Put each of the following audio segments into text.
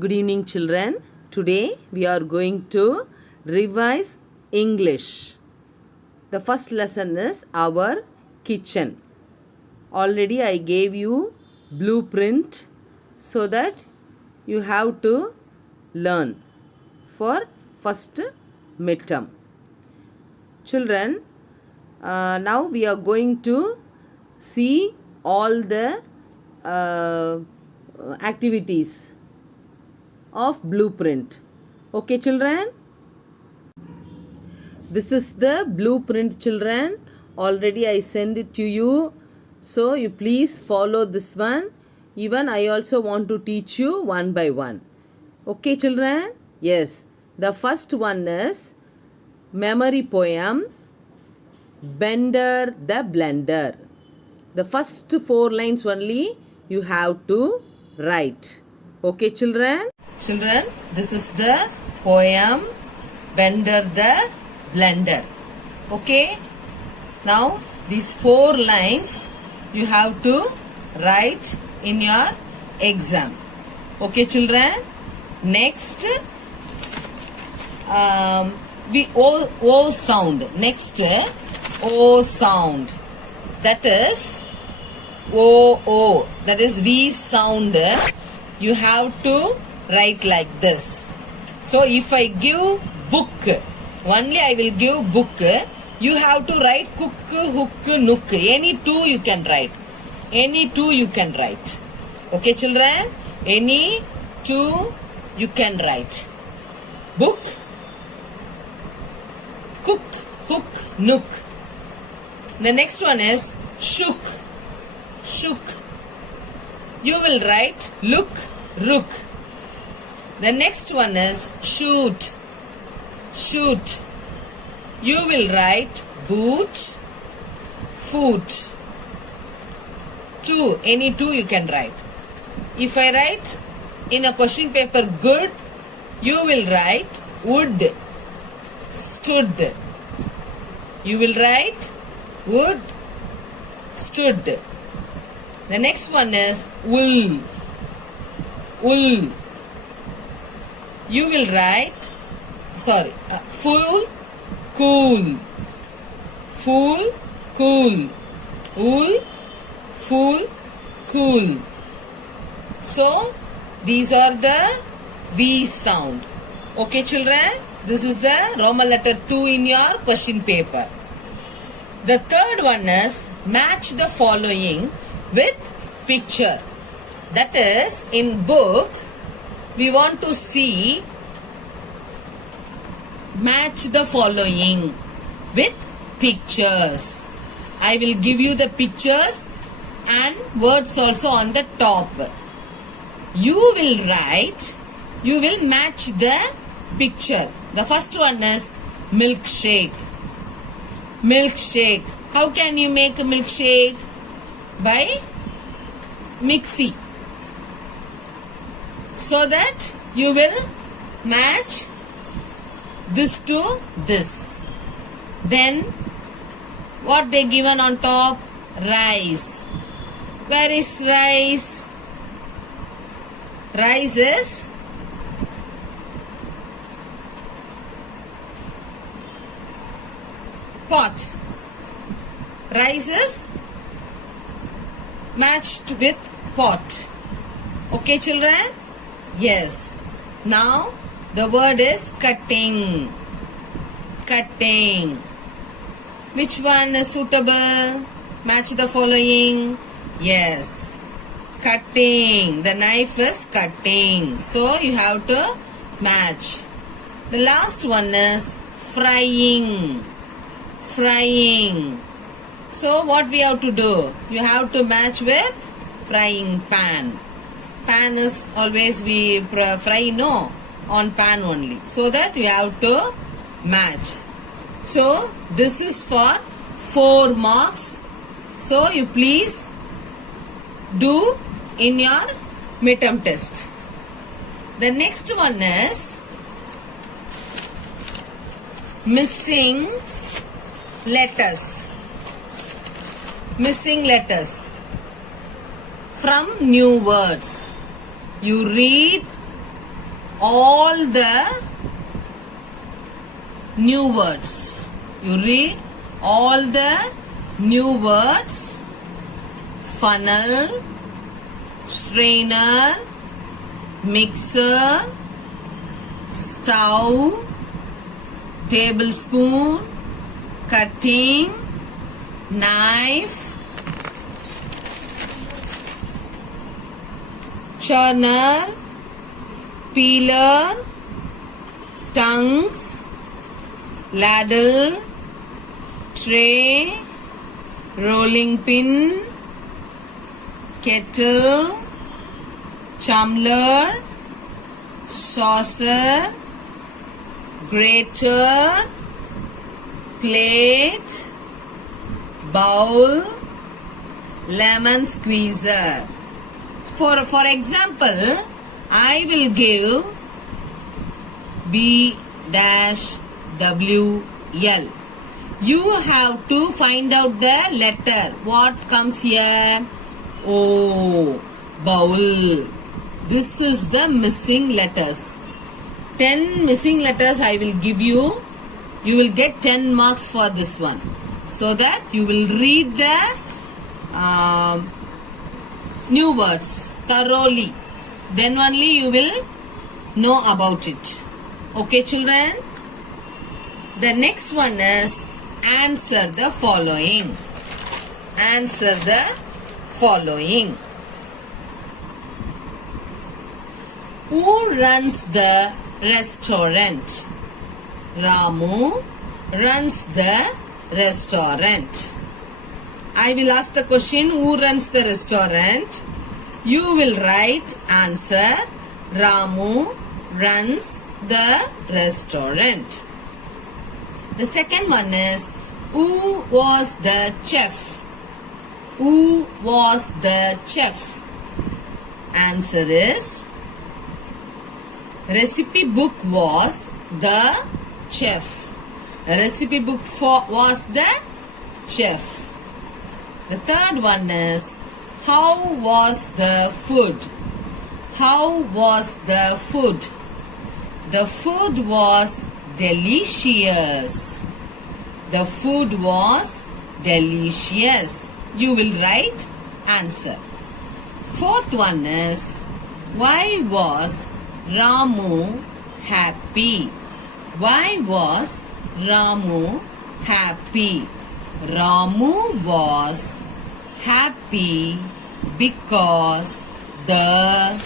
Good evening, children. Today we are going to revise English. The first lesson is our kitchen. Already I gave you blueprint so that you have to learn for first midterm. Children, now we are going to see all the activities of blueprint. Okay, children? This is the blueprint, children. Already I send it to you. So you please follow this one. Even I also want to teach you one by one. Okay, children? Yes. The first one is memory poem, Bender the Blender. The first 4 lines only you have to write. Okay, children? Children, this is the poem Bender the Blender. Okay? Now, these 4 lines you have to write in your exam. Okay, children? Next, we O sound. Next, O sound. That is O. That is V sound. You have to write like this. So if I give book, only I will give book. You have to write cook, hook, nook. Any 2 you can write. Any 2 you can write. Okay, children? Any 2 you can write. Book, cook, hook, nook. The next one is shook. You will write look, rook. The next one is shoot. You will write boot, foot. 2, any 2 you can write. If I write in a question paper good, you will write wood, stood. You will write wood, stood. The next one is wool. You will write, full, cool. Wool, full, cool. So, these are the V sound. Okay, children? This is the Roman letter 2 in your question paper. The third one is match the following with picture. That is, in book, we want to see match the following with pictures. I will give you the pictures and words also on the top. You will write, you will match the picture. The first one is milkshake. How can you make a milkshake? By mixie. So that you will match this to this. Then what they given on top? Rice. Where is rice? Rice is pot. Rice is matched with pot. Okay, children? Yes. Now the word is cutting. Which one is suitable? Match the following. Yes. Cutting. The knife is cutting. So you have to match. The last one is frying. So what we have to do? You have to match with frying pan. Pan is always we fry on pan only. So that you have to match. So this is for 4 marks. So you please do in your midterm test. The next one is missing letters. From new words. You read all the new words. You read all the new words. Funnel, strainer, mixer, stove, tablespoon, cutting, knife, churner, peeler, tongues, ladle, tray, rolling pin, kettle, tumbler, saucer, grater, plate, bowl, lemon squeezer. For example, I will give B dash W L. You have to find out the letter. What comes here? O. Bowl. This is the missing letters. 10 missing letters I will give you. You will get 10 marks for this one. So that you will read the new words thoroughly. Then only you will know about it. Okay, children? The next one is answer the following. Answer the following. Who runs the restaurant? Ramu runs the restaurant. I will ask the question, who runs the restaurant? You will write answer, Ramu runs the restaurant. The second one is, who was the chef? Who was the chef? Answer is, recipe book was the chef. A recipe book was the chef. The third one is, how was the food? How was the food? The food was delicious. The food was delicious. You will write answer. Fourth one is, why was Ramu happy? Why was Ramu happy? Ramu was happy because the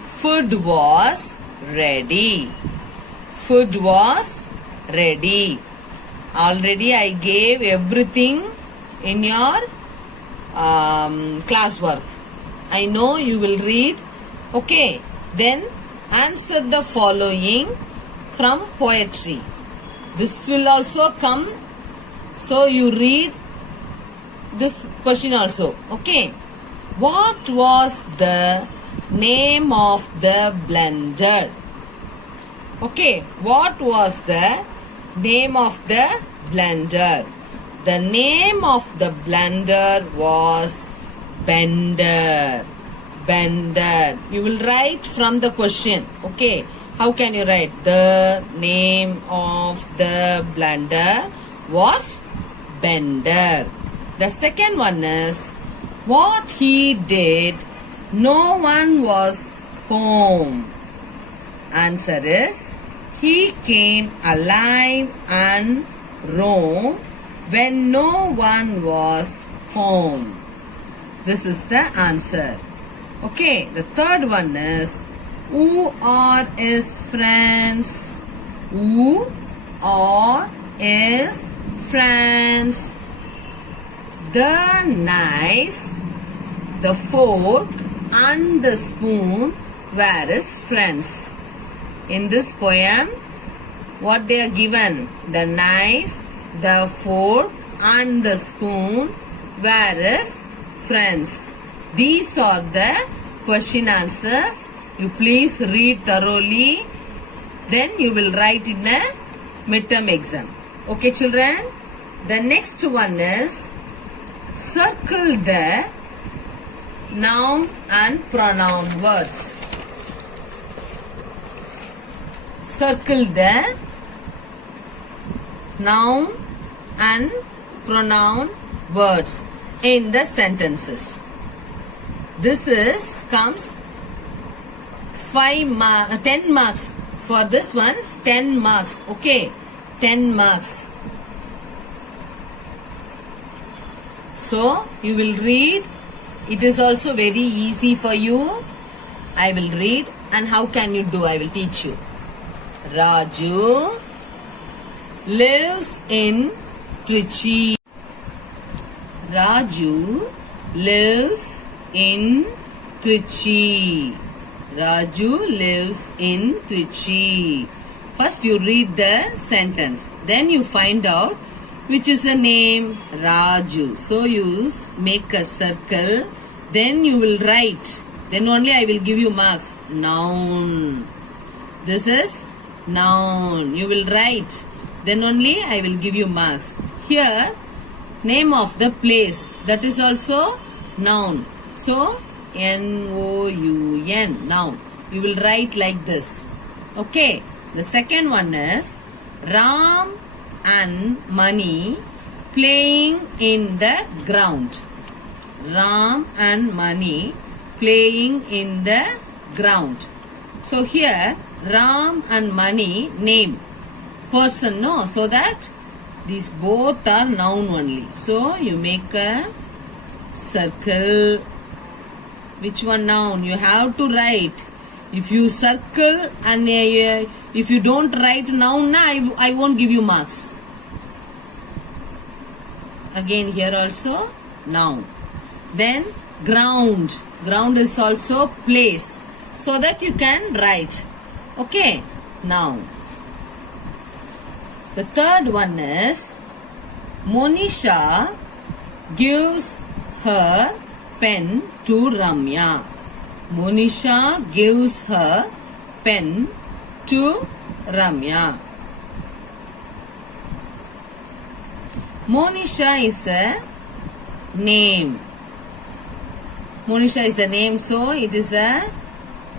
food was ready. Food was ready. Already I gave everything in your classwork. I know you will read. Okay, then answer the following from poetry. This will also come. So you read this question also. Okay. What was the name of the blender? Okay. What was the name of the blender? The name of the blender was Bender. Bender. You will write from the question. Okay. How can you write? The name of the blender was Bender. The second one is, what he did, no one was home. Answer is, he came alive and roamed when no one was home. This is the answer. Okay, the third one is, who are his friends? Who are his friends? The knife, the fork and the spoon were his friends. In this poem, what they are given? The knife, the fork and the spoon were his friends. These are the question answers. You please read thoroughly. Then you will write in a midterm exam. Okay, children? The next one is, circle the noun and pronoun words. circle the noun and pronoun words in the sentences. This is comes 10 marks. For this one, 10 marks. Okay, 10 marks. So, you will read. It is also very easy for you. I will read. And how can you do? I will teach you. Raju lives in Trichy. Raju lives in Trichy. Raju lives in Trichy. First you read the sentence. Then you find out which is the name Raju. So you make a circle. Then you will write. Then only I will give you marks. Noun. This is noun. You will write. Then only I will give you marks. Here, name of the place. That is also noun. So, N-O-U-N, noun. You will write like this. Okay. The second one is Ram and Mani playing in the ground. Ram and Mani playing in the ground. So here Ram and Mani name person, no? So that these both are noun only. So you make a circle. Which one noun? You have to write. If you circle and if you don't write noun, I won't give you marks. Again here also noun. Then ground. Ground is also place. So that you can write. Okay. Noun. The third one is Monisha gives her pen to Ramya. Monisha gives her pen to Ramya. Monisha is a name. Monisha is a name, so it is a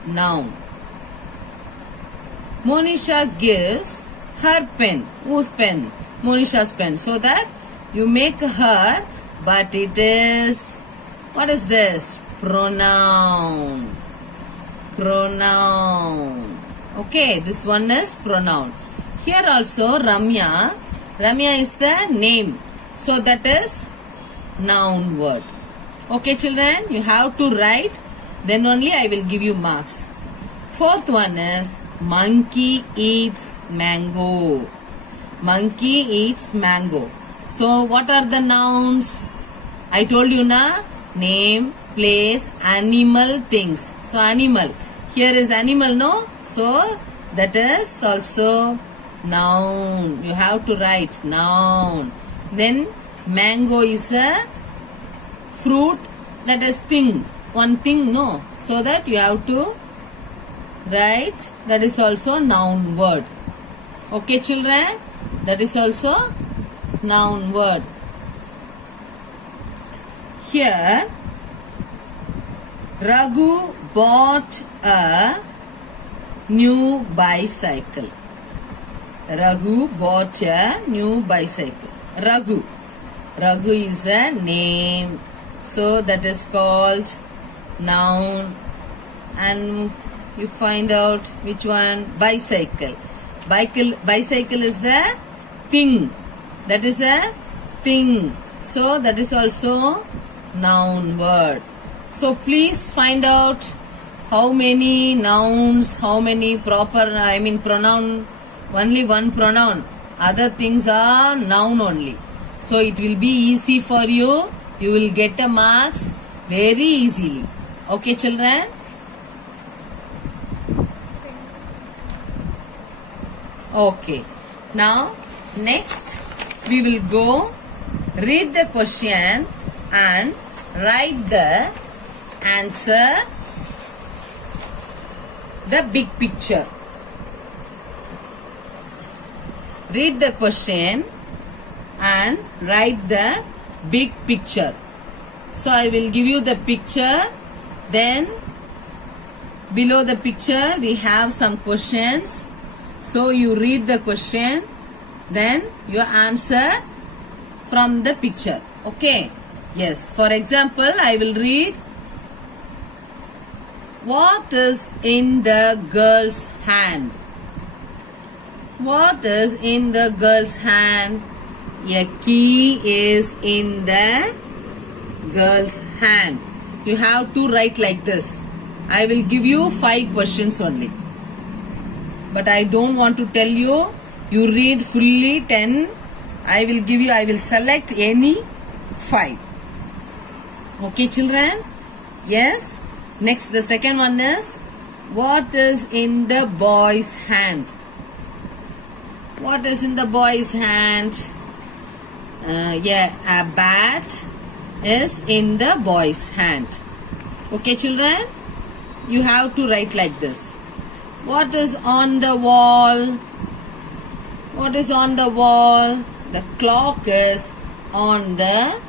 noun. Monisha gives her pen. Whose pen? Monisha's pen. So that you make her, but it is, what is this? Pronoun. Pronoun. Okay, this one is pronoun. Here also Ramya. Ramya is the name. So that is noun word. Okay children, you have to write. Then only I will give you marks. Fourth one is monkey eats mango. Monkey eats mango. So what are the nouns? I told you na, name, place, animal, things. So animal. Here is animal, no? So that is also noun. You have to write noun. Then mango is a fruit, that is thing. One thing, no? So that you have to write, that is also noun word. Okay children? That is also noun word. Here Raghu bought a new bicycle. Raghu bought a new bicycle. Raghu. Raghu is a name. So that is called noun. And you find out which one? Bicycle. Bicycle is the thing. That is a thing. So that is also noun word. So please find out how many nouns, how many proper, pronoun, only one pronoun. Other things are noun only. So it will be easy for you. You will get a marks very easily. Okay children? Okay. Now next we will go read the question and write the answer, the big picture. Read the question and write the big picture. So I will give you the picture. Then below the picture we have some questions. So you read the question, then you answer from the picture. Okay. Yes. For example, I will read. What is in the girl's hand? What is in the girl's hand? A key is in the girl's hand. You have to write like this. I will give you 5 questions only. But I don't want to tell you. You read fully 10. I will select any 5. Okay, children? Yes? Next, the second one is, what is in the boy's hand? What is in the boy's hand? A bat is in the boy's hand. Okay, children? You have to write like this. What is on the wall? What is on the wall? The clock is on the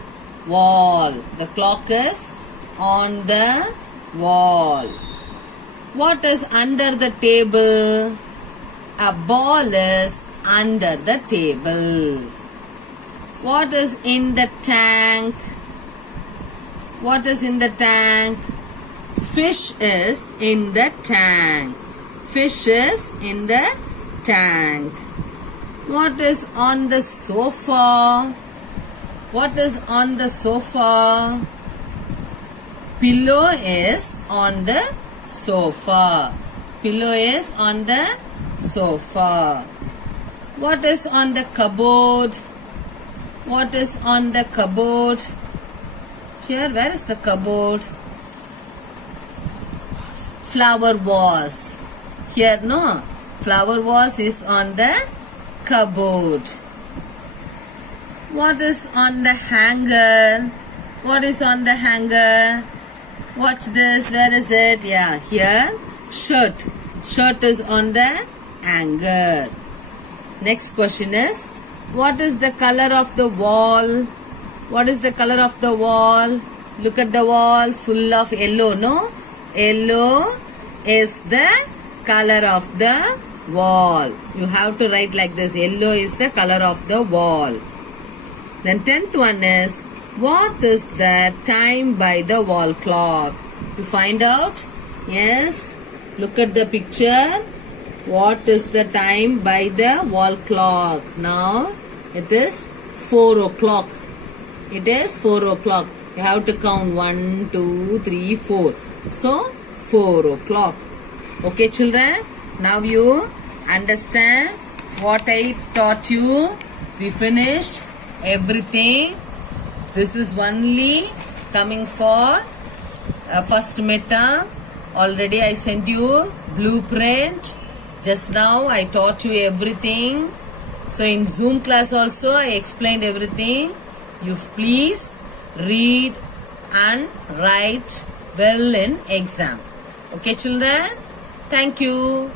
wall. The clock is on the wall. What is under the table? A ball is under the table. What is in the tank? What is in the tank? Fish is in the tank. Fish is in the tank. What is on the sofa? What is on the sofa? Pillow is on the sofa. Pillow is on the sofa. What is on the cupboard? What is on the cupboard? Here, where is the cupboard? Flower vase. Here, no. Flower vase is on the cupboard. What is on the hanger? What is on the hanger? Watch this. Where is it? Yeah, here. Shirt. Shirt is on the hanger. Next question is, what is the color of the wall? What is the color of the wall? Look at the wall full of yellow, no? Yellow is the color of the wall. You have to write like this. Yellow is the color of the wall. Then 10th one is, what is the time by the wall clock? You find out? Yes. Look at the picture. What is the time by the wall clock? Now it is 4 o'clock. It is 4 o'clock. You have to count 1, 2, 3, 4. So 4 o'clock. Okay, children? Now you understand what I taught you. We finished everything. This is only coming for first midterm. Already I sent you blueprint. Just now I taught you everything. So in Zoom class also I explained everything. You please read and write well in exam. Okay, children? Thank you.